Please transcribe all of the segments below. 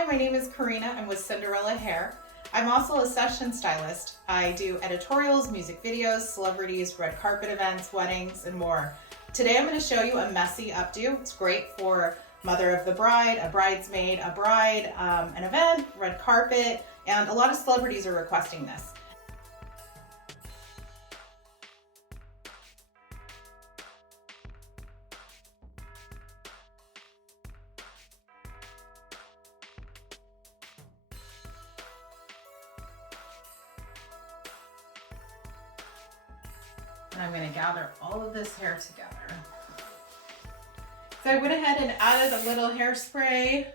Hi, my name is Karina. I'm with Cinderella Hair. I'm also a session stylist. I do editorials, music videos, celebrities, red carpet events, weddings, and more. Today I'm going to show you a messy updo. It's great for mother of the bride, a bridesmaid, a bride, an event, red carpet, and a lot of celebrities are requesting this. And I'm going to gather all of this hair together. So I went ahead and added a little hairspray,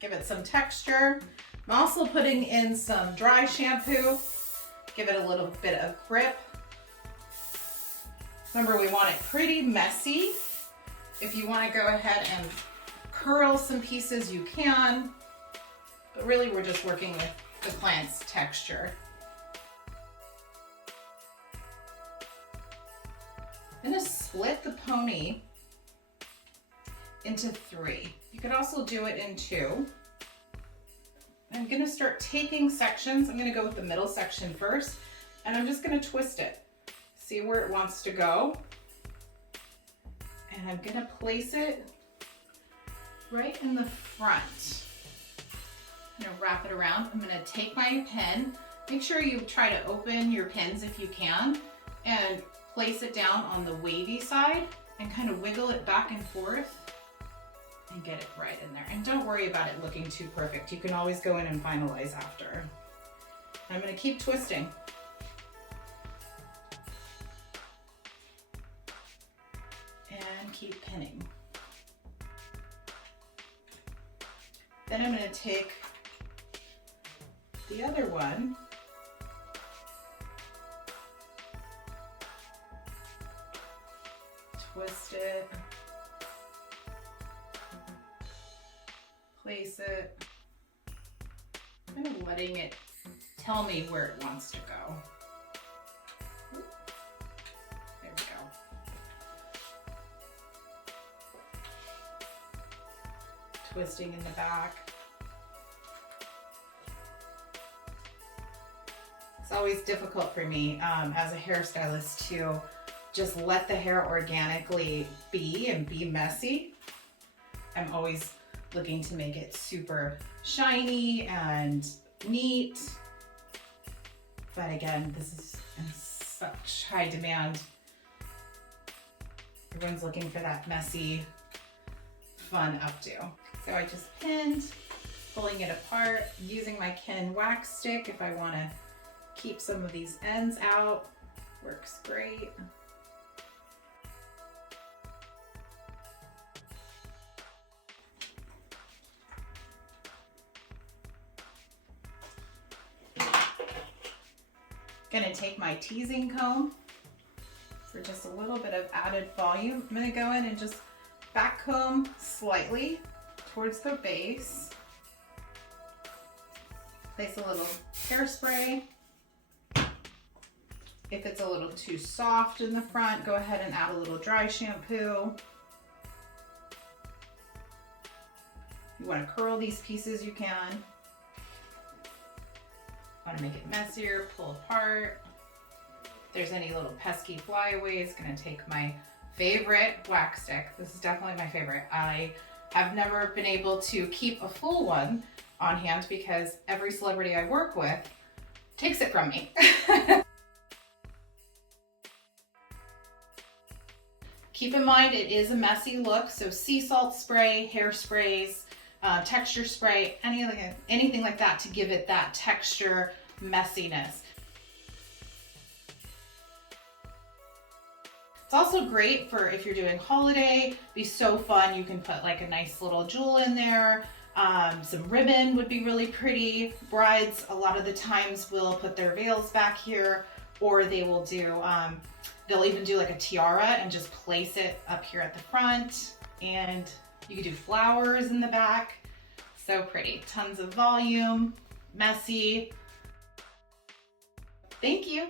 give it some texture. I'm also putting in some dry shampoo, give it a little bit of grip. Remember, we want it pretty messy. If you want to go ahead and curl some pieces, you can, but really we're just working with the client's texture. I'm going to split the pony into 3. You could also do it in 2. I'm going to start taking sections. I'm going to go with the middle section first, and I'm just going to twist it. See where it wants to go. And I'm going to place it right in the front. I'm going to wrap it around. I'm going to take my pin. Make sure you try to open your pins if you can, and place it down on the wavy side and kind of wiggle it back and forth and get it right in there. And don't worry about it looking too perfect. You can always go in and finalize after. I'm going to keep twisting. And keep pinning. Then I'm going to take the other one, twist it, place it, kind of letting it tell me where it wants to go. There we go. Twisting in the back. It's always difficult for me as a hairstylist to just let the hair organically be and be messy. I'm always looking to make it super shiny and neat. But again, this is in such high demand. Everyone's looking for that messy, fun updo. So I just pinned, pulling it apart, using my Kin wax stick if I want to keep some of these ends out. Works great. Gonna take my teasing comb for just a little bit of added volume. I'm gonna go in and just back comb slightly towards the base. Place a little hairspray. If it's a little too soft in the front, go ahead and add a little dry shampoo. If you want to curl these pieces, you can. Want to make it messier, pull apart. If there's any little pesky flyaways, gonna take my favorite wax stick. This is definitely my favorite. I have never been able to keep a full one on hand because every celebrity I work with takes it from me. Keep in mind it is a messy look, so sea salt spray, hairsprays, texture spray, anything like that to give it that texture messiness. It's also great for if you're doing holiday, be so fun. You can put like a nice little jewel in there. Some ribbon would be really pretty. Brides, a lot of the times will put their veils back here, or they will do, they'll even do like a tiara and just place it up here at the front. And you could do flowers in the back. So pretty. Tons of volume, messy. Thank you.